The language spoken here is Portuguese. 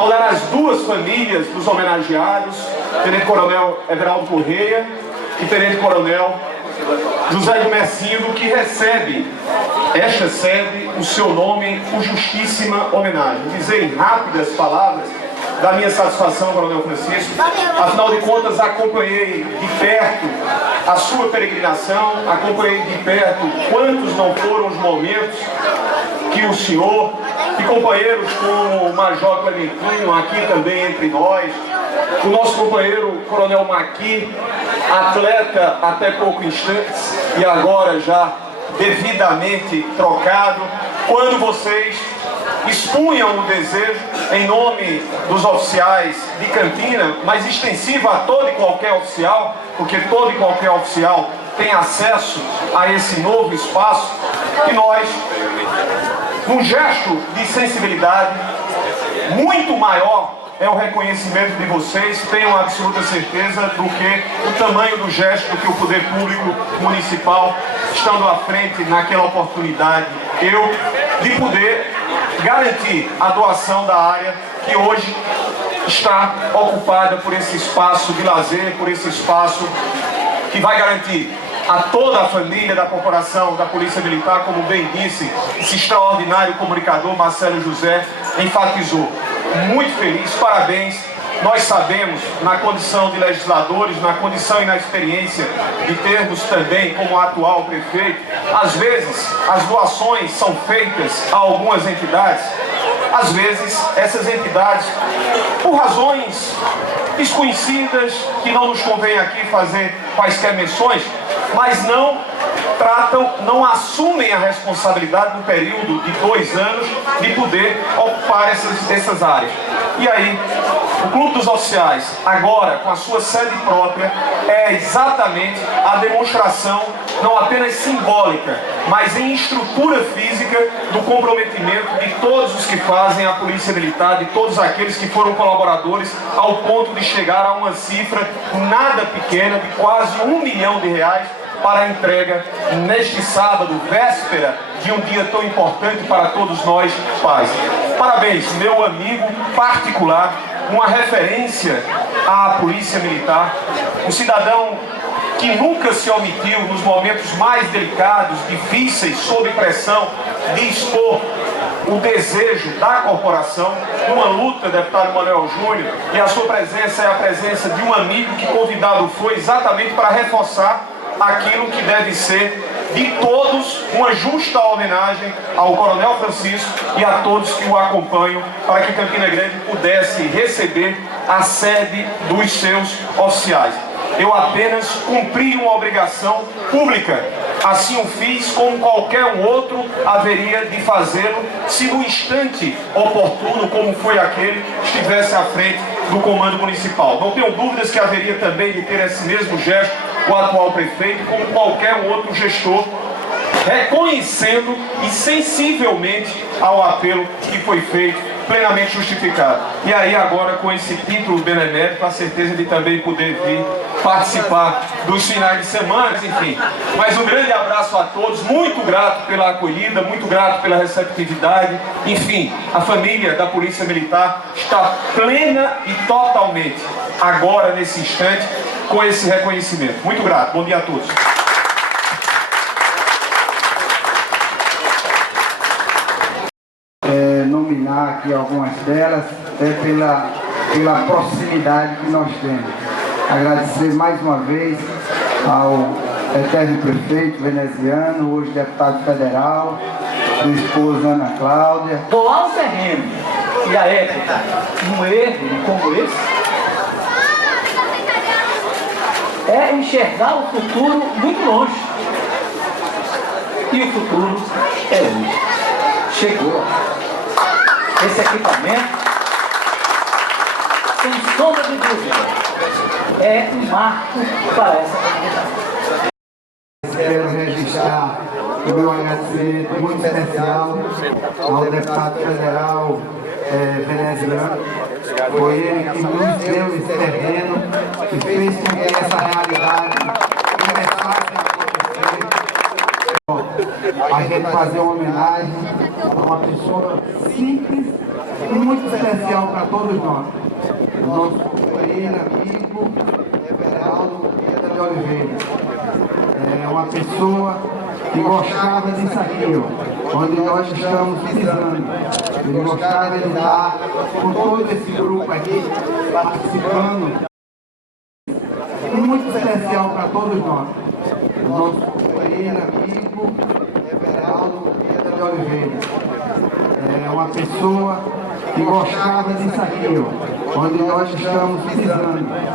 saudar as duas famílias dos homenageados, Tenente Coronel Everaldo Correia e Tenente Coronel José do Mercindo, que recebe esta sede o seu nome com justíssima homenagem. Dizer em rápidas palavras da minha satisfação, Coronel Francisco, afinal de contas acompanhei de perto a sua peregrinação, acompanhei de perto quantos não foram os momentos que o senhor e companheiros como o Major Clementinho, aqui também entre nós, o nosso companheiro Coronel Maqui, atleta até pouco instantes e agora já devidamente trocado, quando vocês expunham o desejo em nome dos oficiais de Campina, mas extensiva a todo e qualquer oficial, porque todo e qualquer oficial tem acesso a esse novo espaço, que nós, num gesto de sensibilidade muito maior, é o reconhecimento de vocês, tenham absoluta certeza do que o tamanho do gesto que o poder público municipal, estando à frente naquela oportunidade, de poder garantir a doação da área que hoje está ocupada por esse espaço de lazer, por esse espaço que vai garantir a toda a família da Corporação da Polícia Militar, como bem disse esse extraordinário comunicador Marcelo José, enfatizou. Muito feliz, parabéns. Nós sabemos, na condição de legisladores, na condição e na experiência de termos também como atual prefeito, às vezes as doações são feitas a algumas entidades, às vezes essas entidades, por razões desconhecidas, que não nos convém aqui fazer quaisquer menções, mas não assumem a responsabilidade no período de 2 anos de poder ocupar essas áreas. E aí, o Clube dos Oficiais, agora com a sua sede própria, é exatamente a demonstração, não apenas simbólica, mas em estrutura física, do comprometimento de todos os que fazem a Polícia Militar, de todos aqueles que foram colaboradores, ao ponto de chegar a uma cifra nada pequena, de quase R$1 milhão, para a entrega neste sábado, véspera de um dia tão importante para todos nós, pais. Parabéns, meu amigo particular, uma referência à Polícia Militar, um cidadão que nunca se omitiu nos momentos mais delicados, difíceis, sob pressão, de expor o desejo da corporação, uma luta, deputado Manuel Júnior, e a sua presença é a presença de um amigo que convidado foi exatamente para reforçar aquilo que deve ser de todos uma justa homenagem ao Coronel Francisco e a todos que o acompanham, para que Campina Grande pudesse receber a sede dos seus oficiais. Eu apenas cumpri uma obrigação pública, assim o fiz como qualquer um outro haveria de fazê-lo, se no instante oportuno, como foi aquele, estivesse à frente do comando municipal. Não tenho dúvidas que haveria também de ter esse mesmo gesto o atual prefeito, como qualquer outro gestor, reconhecendo e sensivelmente ao apelo que foi feito, plenamente justificado. E aí agora, com esse título benemérito, a certeza de também poder vir participar dos finais de semana, enfim. Mas um grande abraço a todos, muito grato pela acolhida, muito grato pela receptividade. Enfim, a família da Polícia Militar está plena e totalmente, agora, nesse instante, com esse reconhecimento. Muito grato. Bom dia a todos. Nominar aqui algumas delas pela proximidade que nós temos. Agradecer mais uma vez ao eterno prefeito veneziano, hoje deputado federal, sua esposa Ana Cláudia. Doar o terreno e a época, um erro como esse, é enxergar o futuro muito longe. E o futuro é hoje. Chegou. Esse equipamento, sem sombra de dúvida, é um marco para essa comunidade. Quero registrar o meu agradecimento muito especial ao deputado federal veneziano. Foi ele que nos deu esse terreno e fez com que essa realidade começasse a acontecer. A gente fazer uma homenagem a uma pessoa simples e muito especial para todos nós. Nosso companheiro, amigo, Everaldo de Oliveira. É uma pessoa que gostava disso aqui, ó, onde nós estamos pisando. Ele gostava de estar com todo esse grupo aqui, participando. E muito especial para todos nós. Nosso companheiro, amigo, Everaldo de Oliveira. É uma pessoa que gostava disso aqui, ó, onde nós estamos pisando.